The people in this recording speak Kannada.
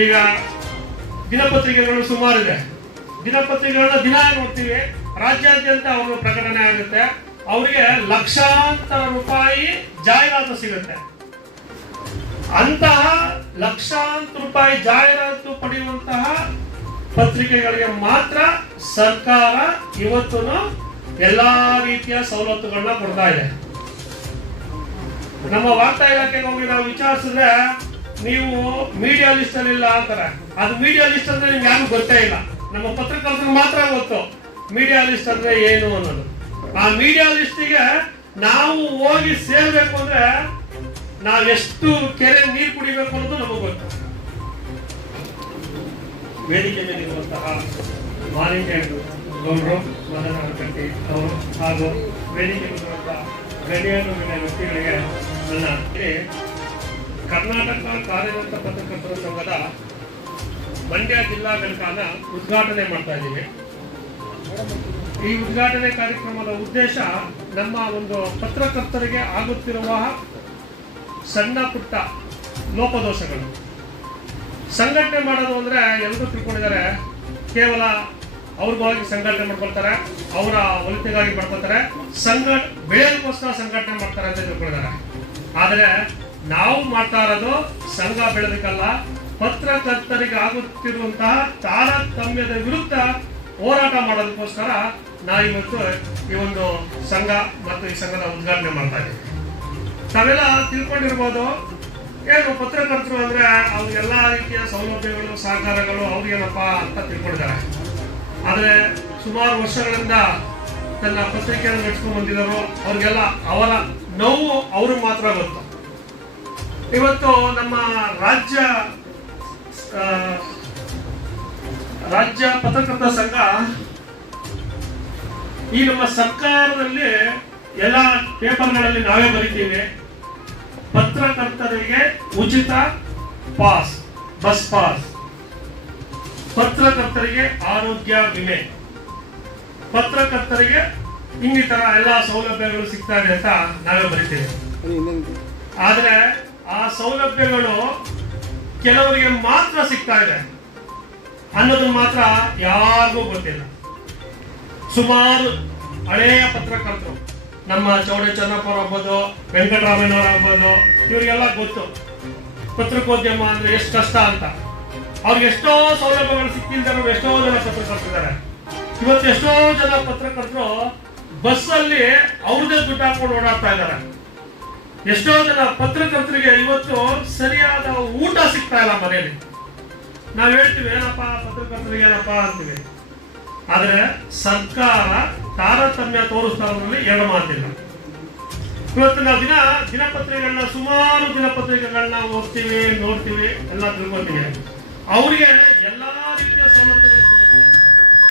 ಈಗ ದಿನಪತ್ರಿಕೆಗಳು ಸುಮಾರಿದೆ. ದಿನಪತ್ರಿಕೆಗಳನ್ನ ದಿನ ನೋಡ್ತೀವಿ. ರಾಜ್ಯಾದ್ಯಂತ ಅವರು ಪ್ರಕಟಣೆ ಆಗುತ್ತೆ. ಅವರಿಗೆ ಲಕ್ಷಾಂತರ ರೂಪಾಯಿ ಜಾಹೀರಾತು ಸಿಗುತ್ತೆ. ಅಂತಹ ಲಕ್ಷಾಂತರ ರೂಪಾಯಿ ಜಾಹೀರಾತು ಪಡೆಯುವಂತಹ ಪತ್ರಿಕೆಗಳಿಗೆ ಮಾತ್ರ ಸರ್ಕಾರ ಇವತ್ತು ಎಲ್ಲಾ ರೀತಿಯ ಸವಲತ್ತುಗಳನ್ನ ಕೊಡ್ತಾ ಇದೆ. ನಮ್ಮ ವಾರ್ತಾ ಇಲಾಖೆಗೆ ಹೋಗಿ ನಾವು ವಿಚಾರಿಸಿದ್ರೆ ನೀವು ಮೀಡಿಯಾ ಲಿಸ್ಟ್ ಅಲ್ಲಿ ಇಲ್ಲ ಅಂತಾರೆ. ಅದು ಮೀಡಿಯಾ ಲಿಸ್ಟ್ ಅಂದ್ರೆ ನಿಮ್ಗೆ ಯಾರು ಗೊತ್ತೇ ಇಲ್ಲ. ನಮ್ಮ ಪತ್ರಕರ್ತರಿಗೆ ಮಾತ್ರ ಗೊತ್ತು ಮೀಡಿಯಾ ಲಿಸ್ಟ್ ಅಂದ್ರೆ ಏನು ಅನ್ನೋದು. ಆ ಮೀಡಿಯಾ ಲಿಸ್ಟಿಗೆ ನಾವು ಹೋಗಿ ಸೇರ್ಬೇಕು ಅಂದ್ರೆ ನಾವು ಎಷ್ಟು ಕೆರೆ ನೀರು ಕುಡಿಬೇಕು ಅನ್ನೋದು ನಮಗೆ ಗೊತ್ತು. ವೇದಿಕೆ ಮೇಲೆ ಇರುವಂತಹ ಮಾಲಿನ್ಯರು ಗೌರವ ಮದನ ಕಟ್ಟಿ ಅವರು ಹಾಗೂ ವೇದಿಕೆ ಇರುವಂತಹ ಗಣ್ಯರು ವ್ಯಕ್ತಿಗಳಿಗೆ ನನ್ನ ಕರ್ನಾಟಕ ಕಾರ್ಯನಿರತ ಪತ್ರಕರ್ತರ ಸಂಘದ ಮಂಡ್ಯ ಜಿಲ್ಲಾ ಘಟಕನ ಉದ್ಘಾಟನೆ ಮಾಡ್ತಾ ಇದ್ದೀವಿ. ಈ ಉದ್ಘಾಟನೆ ಕಾರ್ಯಕ್ರಮದ ಉದ್ದೇಶ ನಮ್ಮ ಒಂದು ಪತ್ರಕರ್ತರಿಗೆ ಆಗುತ್ತಿರುವ ಸಣ್ಣ ಪುಟ್ಟ ಲೋಪದೋಷಗಳು. ಸಂಘಟನೆ ಮಾಡೋದು ಅಂದ್ರೆ ಎಲ್ಲರೂ ತಿಳ್ಕೊಂಡಿದ್ದಾರೆ, ಕೇವಲ ಅವ್ರಿಗಾಗಿ ಸಂಘಟನೆ ಮಾಡ್ಕೊಳ್ತಾರೆ, ಅವರ ಒಲಿತೆಗಾಗಿ ಮಾಡ್ಕೊಳ್ತಾರೆ, ಬೆಳೆಯೋದಕ್ಕೋಸ್ಕರ ಸಂಘಟನೆ ಮಾಡ್ತಾರೆ ಅಂತ ತಿಳ್ಕೊಂಡಿದ್ದಾರೆ. ಆದರೆ ನಾವು ಮಾಡ್ತಾ ಇರೋದು ಸಂಘ ಬೆಳೆದಕ್ಕಲ್ಲ, ಪತ್ರಕರ್ತರಿಗೆ ಆಗುತ್ತಿರುವಂತಹ ತಾರತಮ್ಯದ ವಿರುದ್ಧ ಹೋರಾಟ ಮಾಡೋದಕ್ಕೋಸ್ಕರ ನಾವು ಇವತ್ತು ಈ ಒಂದು ಸಂಘ ಮತ್ತು ಈ ಸಂಘದ ಉದ್ಘಾಟನೆ ಮಾಡ್ತಾ ಇದ್ದೀವಿ. ತಾವೆಲ್ಲ ತಿಳ್ಕೊಂಡಿರ್ಬೋದು, ಏನು ಪತ್ರಕರ್ತರು ಅಂದ್ರೆ ಅವ್ರಿಗೆ ಎಲ್ಲಾ ರೀತಿಯ ಸೌಲಭ್ಯಗಳು ಸಹಕಾರಗಳು ಅವ್ರಿಗೇನಪ್ಪ ಅಂತ ತಿಳ್ಕೊಂಡಿದ್ದಾರೆ. ಆದರೆ ಸುಮಾರು ವರ್ಷಗಳಿಂದ ತನ್ನ ಪತ್ರಿಕೆಯನ್ನು ನಡೆಸ್ಕೊಂಡು ಬಂದಿದ್ದರು. ಅವ್ರಿಗೆಲ್ಲ ಅವರ ನೋವು ಅವ್ರಿಗೆ ಮಾತ್ರ ಗೊತ್ತು. ಇವತ್ತು ನಮ್ಮ ರಾಜ್ಯ ಪತ್ರಕರ್ತರ ಸಂಘ ಈ ನಮ್ಮ ಸರ್ಕಾರದಲ್ಲಿ ಎಲ್ಲ ಪೇಪರ್ಗಳಲ್ಲಿ ನಾವೇ ಬರಿತೀವಿ, ಪತ್ರಕರ್ತರಿಗೆ ಉಚಿತ ಪಾಸ್, ಬಸ್ ಪಾಸ್, ಪತ್ರಕರ್ತರಿಗೆ ಆರೋಗ್ಯ ವಿಮೆ, ಪತ್ರಕರ್ತರಿಗೆ ಇನ್ನಿತರ ಎಲ್ಲ ಸೌಲಭ್ಯಗಳು ಸಿಗ್ತಾ ಇದೆ ಅಂತ ನಾವೇ ಬರಿತೀವಿ. ಆದ್ರೆ ಆ ಸೌಲಭ್ಯಗಳು ಕೆಲವರಿಗೆ ಮಾತ್ರ ಸಿಗ್ತಾ ಇದೆ ಅನ್ನೋದು ಮಾತ್ರ ಯಾರಿಗೂ ಗೊತ್ತಿಲ್ಲ. ಸುಮಾರು ಹಳೆಯ ಪತ್ರಕರ್ತರು, ನಮ್ಮ ಚೌಡೆ ಚೆನ್ನಪ್ಪವ್ರು ಆಗ್ಬೋದು, ವೆಂಕಟರಾಮಯ್ಯನವ್ರು ಆಗ್ಬೋದು, ಇವರಿಗೆಲ್ಲ ಗೊತ್ತು ಪತ್ರಿಕೋದ್ಯಮ ಅಂದ್ರೆ ಎಷ್ಟು ಕಷ್ಟ ಅಂತ. ಅವ್ರಿಗೆ ಎಷ್ಟೋ ಸೌಲಭ್ಯಗಳು ಸಿಕ್ಕಿಲ್ದರು ಎಷ್ಟೋ ಜನ ಪತ್ರಕರ್ತರಿದ್ದಾರೆ. ಇವತ್ತು ಎಷ್ಟೋ ಜನ ಪತ್ರಕರ್ತರು ಬಸ್ಸಲ್ಲಿ ಅವ್ರದೇ ದುಡ್ಡು ಹಾಕೊಂಡು ಓಡಾಡ್ತಾ ಇದ್ದಾರೆ. ಎಷ್ಟೋ ಜನ ಪತ್ರಕರ್ತರಿಗೆ ಇವತ್ತು ಸರಿಯಾದ ಊಟ ಸಿಗ್ತಾ ಇಲ್ಲ ಮನೆಯಲ್ಲಿ. ನಾವ್ ಹೇಳ್ತೀವಿ ಏನಪ್ಪಾ ಪತ್ರಕರ್ತರಿಗೆ ಏನಪ್ಪ ಅಂತೀವಿ, ಆದ್ರೆ ಸರ್ಕಾರ ತಾರತಮ್ಯ ತೋರಿಸ್ತಾ ಇರೋದ್ರಲ್ಲಿ ಎರಡು ಮಾತಿಲ್ಲ. ಇವತ್ತು ನಾವು ದಿನಪತ್ರಿಕೆಗಳನ್ನ ಸುಮಾರು ದಿನಪತ್ರಿಕೆಗಳನ್ನ ಓದ್ತೀವಿ, ನೋಡ್ತೀವಿ, ಎಲ್ಲ ತಿಳ್ಕೊತೀವಿ. ಅವ್ರಿಗೆ ಎಲ್ಲಾ